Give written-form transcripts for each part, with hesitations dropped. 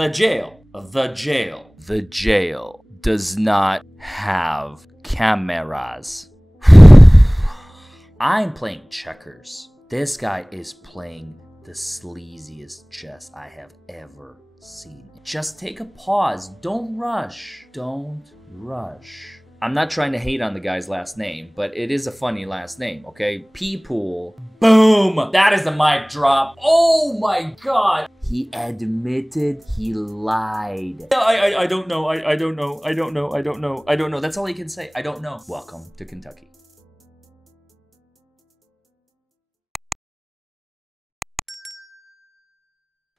The jail does not have cameras. I'm playing checkers. This guy is playing the sleaziest chess I have ever seen. Just take a pause. Don't rush. Don't rush. I'm not trying to hate on the guy's last name, but it is a funny last name, okay? PPOOL. Boom! That is a mic drop. Oh my God! He admitted he lied. I don't know. I don't know. I don't know. I don't know. I don't know. That's all he can say. I don't know. Welcome to Kentucky.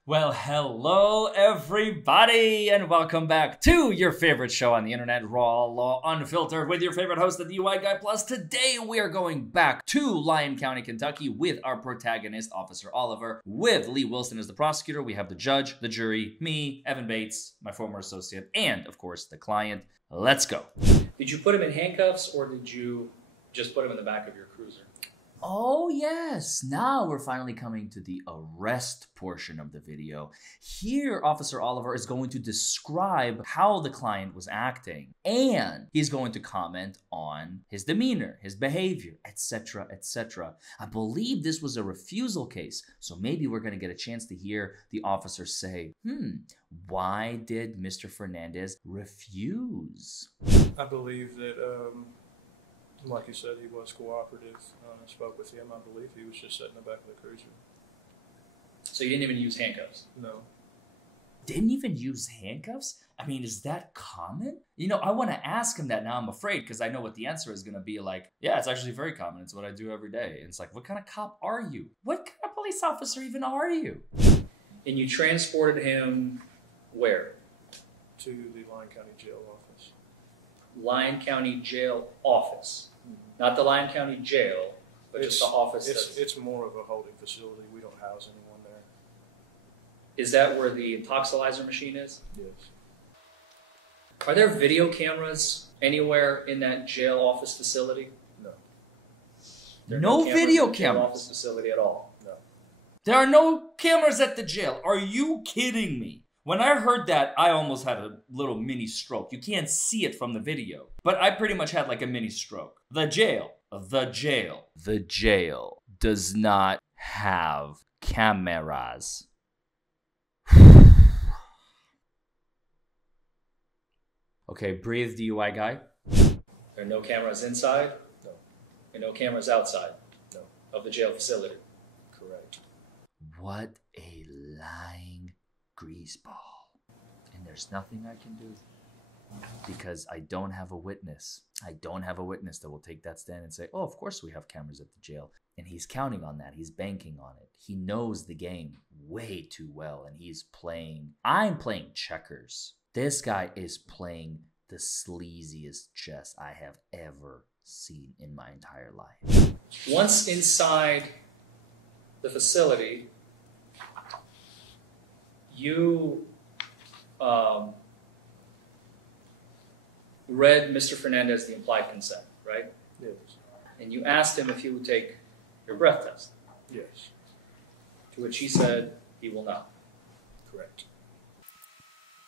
Well, hello everybody, and welcome back to your favorite show on the internet, Raw Law Unfiltered, with your favorite host, the DUI Guy. Plus, today we are going back to Lyon County, Kentucky, with our protagonist, Officer Oliver, with Lee Wilson as the prosecutor. We have the judge, the jury, me, Evan Bates, my former associate, and of course, the client. Let's go. Did you put him in handcuffs, or did you just put him in the back of your cruiser? Oh yes, now we're finally coming to the arrest portion of the video. Here, Officer Oliver is going to describe how the client was acting, and he's going to comment on his demeanor, his behavior, etc., etc. I believe this was a refusal case, so maybe we're going to get a chance to hear the officer say, why did Mr. Fernandez refuse? I believe that like you said, he was cooperative. I spoke with him. I believe he was just sitting in the back of the cruiser. So you didn't even use handcuffs? No. Didn't even use handcuffs? I mean, is that common? You know, I want to ask him that now. I'm afraid because I know what the answer is going to be like, yeah, it's actually very common. It's what I do every day. And it's like, what kind of cop are you? What kind of police officer even are you? And you transported him where? To the Lyon County Jail office. Lyon County Jail office. Not the Lyon County Jail, but just the office. It's more of a holding facility. We don't house anyone there. Is that where the toxilizer machine is? Yes. Are there video cameras anywhere in that jail office facility? No. There are No video in the jail cameras? office facility at all? No. There are no cameras at the jail. Are you kidding me? When I heard that, I almost had a little mini stroke. You can't see it from the video, but I pretty much had like a mini stroke. The jail does not have cameras. Okay, breathe, DUI guy. There are no cameras inside? No. And no cameras outside? No. Of the jail facility? Correct. What a lying greaseball. And there's nothing I can do because I don't have a witness. I don't have a witness that will take that stand and say, oh, of course we have cameras at the jail. And he's counting on that. He's banking on it. He knows the game way too well, and he's playing. I'm playing checkers. This guy is playing the sleaziest chess I have ever seen in my entire life. Once inside the facility, you read Mr. Fernandez the implied consent, right? Yes. And you asked him if he would take your breath test. Yes. To which he said he will not. Correct.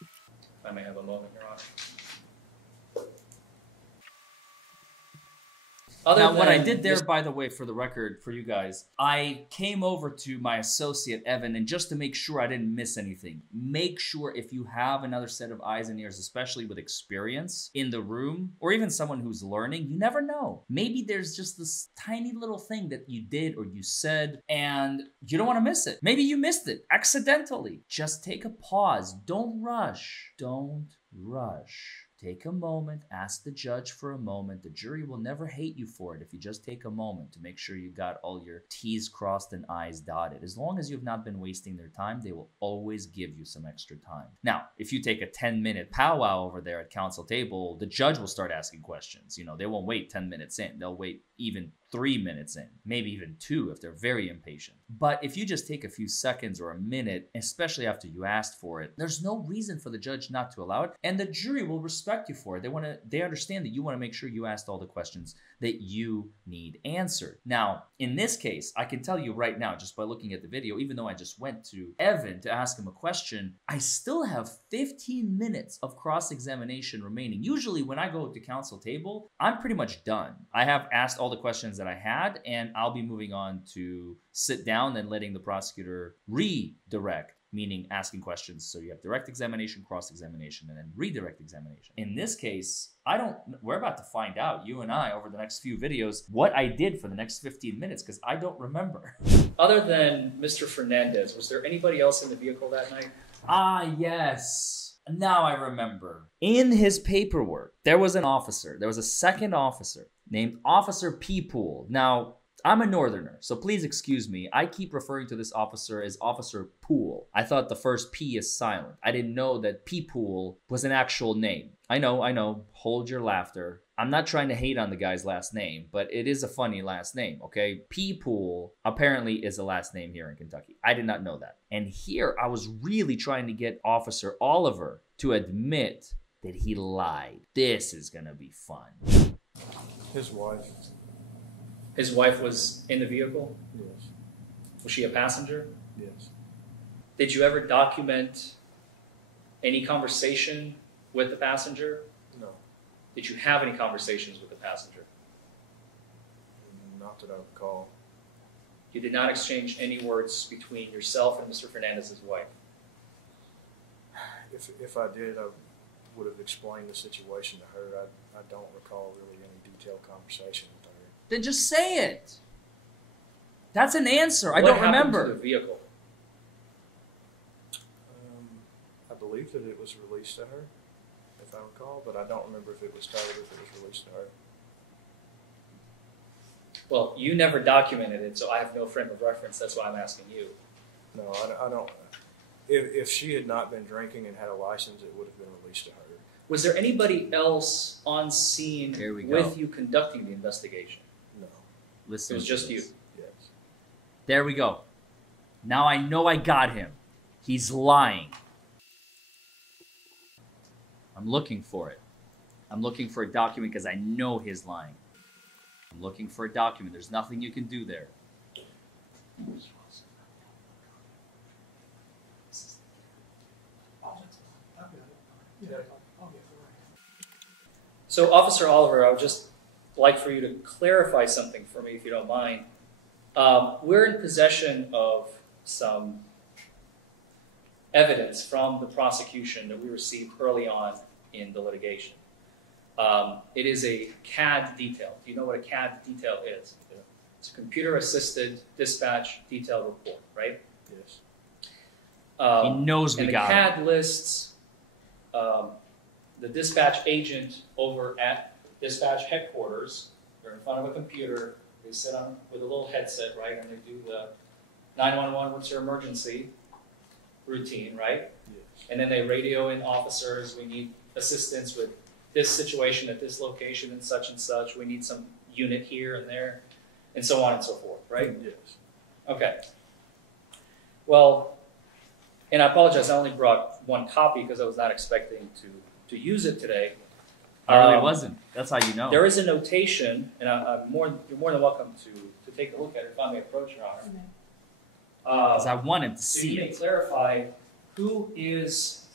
If I may have a moment, Your Honor. Now, what I did there, by the way, for the record, for you guys, I came over to my associate, Evan, and just to make sure I didn't miss anything, make sure if you have another set of eyes and ears, especially with experience in the room, or even someone who's learning, you never know. Maybe there's just this tiny little thing that you did or you said, and you don't want to miss it. Maybe you missed it accidentally. Just take a pause. Don't rush. Don't rush. Take a moment, ask the judge for a moment. The jury will never hate you for it if you just take a moment to make sure you got all your T's crossed and I's dotted. As long as you've not been wasting their time, they will always give you some extra time. Now, if you take a 10-minute powwow over there at counsel table, the judge will start asking questions. You know, they won't wait 10 minutes in. They'll wait even 3 minutes in, maybe even 2 if they're very impatient. But if you just take a few seconds or a minute, especially after you asked for it, there's no reason for the judge not to allow it, and the jury will respect you for it. They understand that you want to make sure you asked all the questions that you need answered. Now, in this case, I can tell you right now, just by looking at the video, even though I just went to Evan to ask him a question, I still have 15 minutes of cross-examination remaining. Usually when I go to counsel table, I'm pretty much done. I have asked all the questions that I had, and I'll be moving on to sit down and letting the prosecutor redirect, meaning asking questions. So you have direct examination, cross-examination, and then redirect examination. In this case, we're about to find out, you and I, over the next few videos, what I did for the next 15 minutes, because I don't remember. Other than Mr. Fernandez, was there anybody else in the vehicle that night? Ah, yes. Now I remember. In his paperwork, there was an officer. There was a second officer named Officer PPOOL. Now, I'm a northerner, so please excuse me. I keep referring to this officer as Officer Pool. I thought the first P is silent. I didn't know that PPOOL was an actual name. I know. Hold your laughter. I'm not trying to hate on the guy's last name, but it is a funny last name, okay? PPOOL apparently is a last name here in Kentucky. I did not know that. And here I was really trying to get Officer Oliver to admit that he lied. This is gonna be fun. His wife. His wife was in the vehicle? Yes. Was she a passenger? Yes. Did you ever document any conversation with the passenger? No. Did you have any conversations with the passenger? Not that I recall. You did not exchange any words between yourself and Mr. Fernandez's wife? If I did, I would have explained the situation to her. I don't recall really any detailed conversation with her. Then just say it. That's an answer. I What don't happened remember. to the vehicle? I believe that it was released to her, if I recall, but I don't remember if it was towed or if it was released to her. Well, you never documented it, so I have no frame of reference. That's why I'm asking you. No, I don't. If she had not been drinking and had a license, it would have been released to her. Was there anybody else on scene Here we go. with you conducting the investigation? No. Listen, It was to just this. you. Yes. There we go. Now I know I got him. He's lying. I'm looking for it. I'm looking for a document because I know he's lying. I'm looking for a document. There's nothing you can do there. So, Officer Oliver, I would just like for you to clarify something for me, if you don't mind. We're in possession of some evidence from the prosecution that we received early on in the litigation. It is a CAD detail. Do you know what a CAD detail is? It's a computer-assisted dispatch detail report, right? Yes. He knows we and got the him. CAD lists the dispatch agent over at dispatch headquarters. They're in front of a computer. They sit on with a little headset, right, and they do the 911, what's your emergency routine, right? Yes. And then they radio in officers. We need assistance with this situation at this location and such. We need some unit here and there, and so on and so forth, right? Yes. Okay. Well, and I apologize, I only brought one copy because I was not expecting to use it today. I really wasn't. That's how you know. There is a notation, and you're more than welcome to take a look at it if I may approach, Your Honor. Because I wanted to So see you may it. clarify who is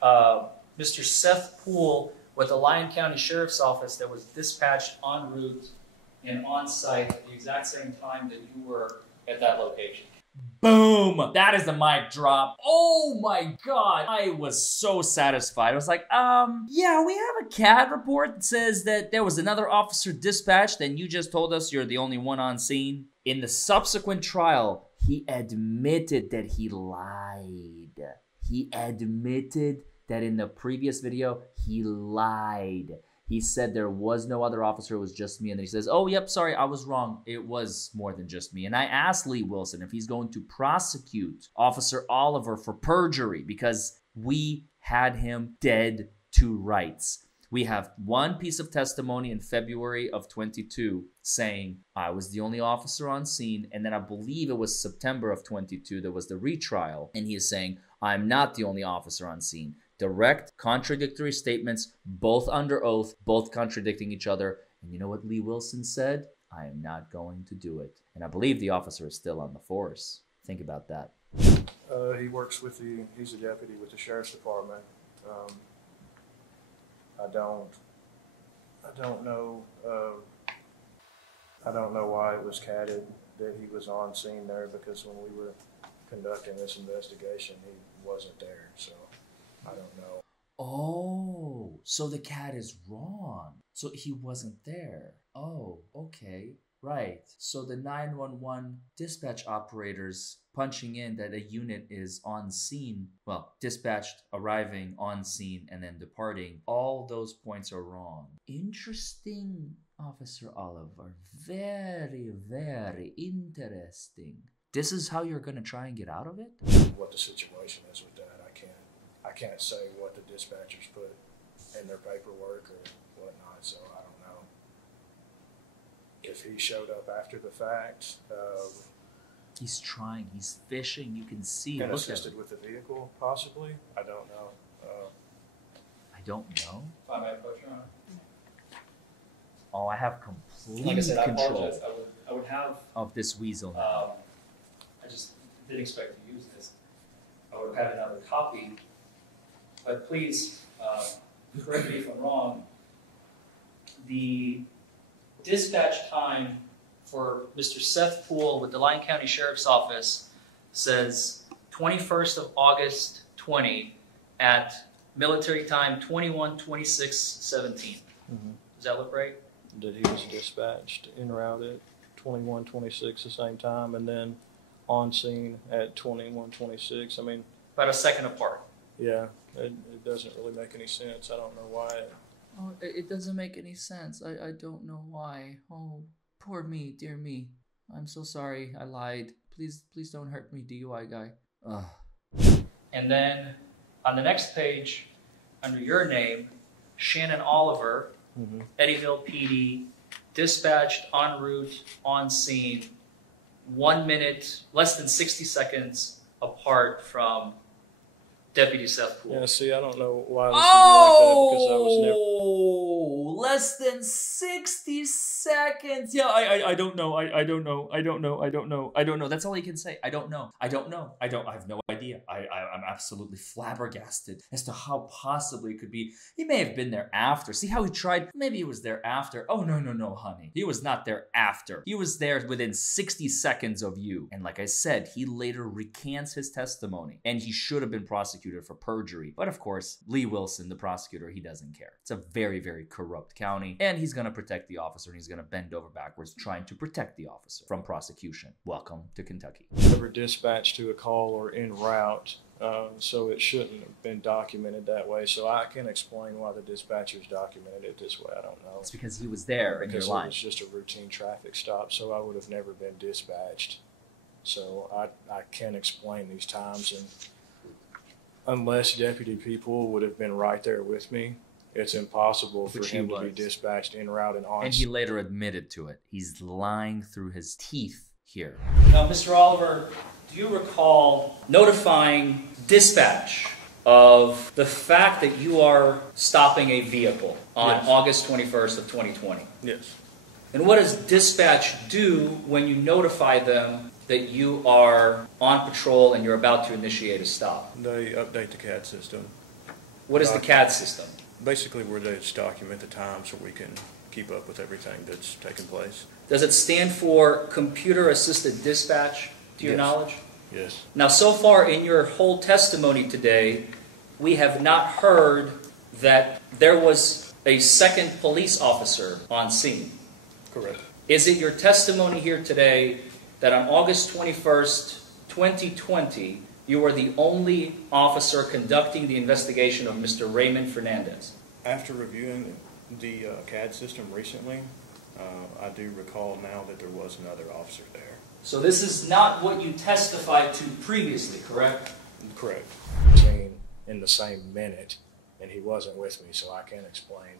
Mr. Seth Poole with the Lyon County Sheriff's Office that was dispatched en route and on site at the exact same time that you were at that location. Boom! That is the mic drop. Oh my god! I was so satisfied. I was like, yeah, we have a CAD report that says that there was another officer dispatched and you just told us you're the only one on scene. In the subsequent trial, he admitted that he lied. He admitted that in the previous video, he lied. He said there was no other officer, it was just me. And then he says, oh, yep, sorry, I was wrong. It was more than just me. And I asked Lee Wilson if he's going to prosecute Officer Oliver for perjury because we had him dead to rights. We have one piece of testimony in February of 22 saying I was the only officer on scene. And then I believe it was September of 22, there was the retrial. And he is saying, I'm not the only officer on scene. Direct contradictory statements, both under oath, both contradicting each other. And you know what Lee Wilson said? I am not going to do it. And I believe the officer is still on the force. Think about that. He works with he's a deputy with the sheriff's department. I don't know why it was catted that he was on scene there, because when we were conducting this investigation, he wasn't there, so I don't know. Oh, so the cat is wrong. So he wasn't there. Oh, okay. Right. So the 911 dispatch operators punching in that a unit is on scene, well, dispatched, arriving, on scene, and then departing, all those points are wrong. Interesting, Officer Oliver. Very, very interesting. This is how you're going to try and get out of it? What the situation is with that, I can't say what the dispatchers put in their paperwork or whatnot, so I don't know. If he showed up after the fact, he's trying, he's fishing, you can see. And assisted with the vehicle, possibly, I don't know. I don't know. If I may approach, Your Honor. Oh, I have complete Like I said, I control apologize. I would have, of this weasel now. I just didn't expect to use this. I would have had another copy, but please, correct me if I'm wrong. The dispatch time for Mr. Seth Poole with the Lyon County Sheriff's Office says 21st of August 20 at military time 21:26:17. Does that look right? That he was dispatched en route at 21:26 the same time, and then on scene at 21:26. I mean, About a second apart. yeah, it doesn't really make any sense. I don't know why. Oh, it doesn't make any sense. I don't know why. Oh, poor me, dear me. I'm so sorry. I lied. Please don't hurt me, DUI guy. Ugh. And then on the next page, under your name, Shannon Oliver, Eddyville PD, dispatched en route, on scene, 1 minute, less than 60 seconds apart from Deputy Seth Poole. Yeah, see, I don't know why this would be like that, because I was never... Less than 60 seconds. Yeah, I don't know. I don't know. That's all he can say. I don't know. I have no idea. I'm absolutely flabbergasted as to how possibly it could be. He may have been there after. See how he tried? Maybe he was there after. Oh, no, honey. He was not there after. He was there within 60 seconds of you. And like I said, he later recants his testimony, and he should have been prosecuted for perjury. But of course, Lee Wilson, the prosecutor, he doesn't care. It's a very, very corrupt county, and he's going to protect the officer, and he's going to bend over backwards trying to protect the officer from prosecution. Welcome to Kentucky. Never dispatched to a call or en route, so it shouldn't have been documented that way. So I can't explain why the dispatchers documented it this way. I don't know. It's because he was there in your line. It was just a routine traffic stop, so I would have never been dispatched. So I can't explain these times, and unless Deputy PPOOL would have been right there with me, it's impossible for him to be dispatched en route and on. And he later admitted to it. He's lying through his teeth here. Now, Mr. Oliver, do you recall notifying dispatch of the fact that you are stopping a vehicle on August 21st of 2020? Yes. And what does dispatch do when you notify them that you are on patrol and you're about to initiate a stop? They update the CAD system. What is the CAD system? Basically where they just document the time so we can keep up with everything that's taking place. Does it stand for Computer Assisted Dispatch, to your knowledge? Yes. Now, so far in your whole testimony today, we have not heard that there was a second police officer on scene. Correct. Is it your testimony here today that on August 21st, 2020, you were the only officer conducting the investigation of Mr. Raymond Fernandez? After reviewing the CAD system recently, I do recall now that there was another officer there. So this is not what you testified to previously, correct? Correct. In the same minute and he wasn't with me, so I can't explain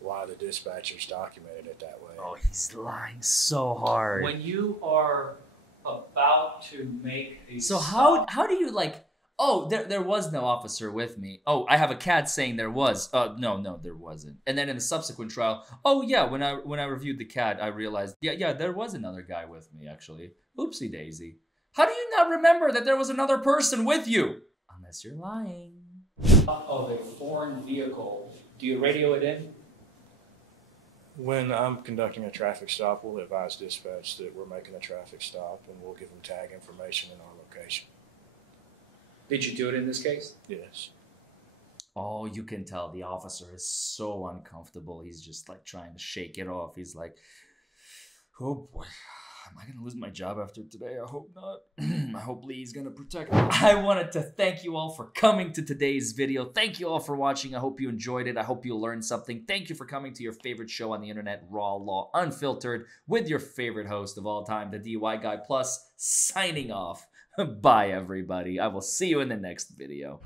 why the dispatchers documented it that way. Oh, he's lying so hard. When you are about to make a So stop, how do you like? Oh, there was no officer with me. Oh, I have a CAD saying there was. No, there wasn't. And then in the subsequent trial, oh yeah, when I reviewed the CAD, I realized yeah, there was another guy with me actually. Oopsie daisy. How do you not remember that there was another person with you? Unless you're lying. of a foreign vehicle, do you radio it in? When I'm conducting a traffic stop, we'll advise dispatch that we're making a traffic stop, and we'll give them tag information and our location. Did you do it in this case? Yes. Oh, you can tell the officer is so uncomfortable. He's just like trying to shake it off. He's like, oh boy, am I going to lose my job after today? I hope not. I hope Lee's going to protect me. I wanted to thank you all for coming to today's video. Thank you all for watching. I hope you enjoyed it. I hope you learned something. Thank you for coming to your favorite show on the internet, Raw Law Unfiltered, with your favorite host of all time, the DUI Guy Plus, signing off. Bye, everybody. I will see you in the next video.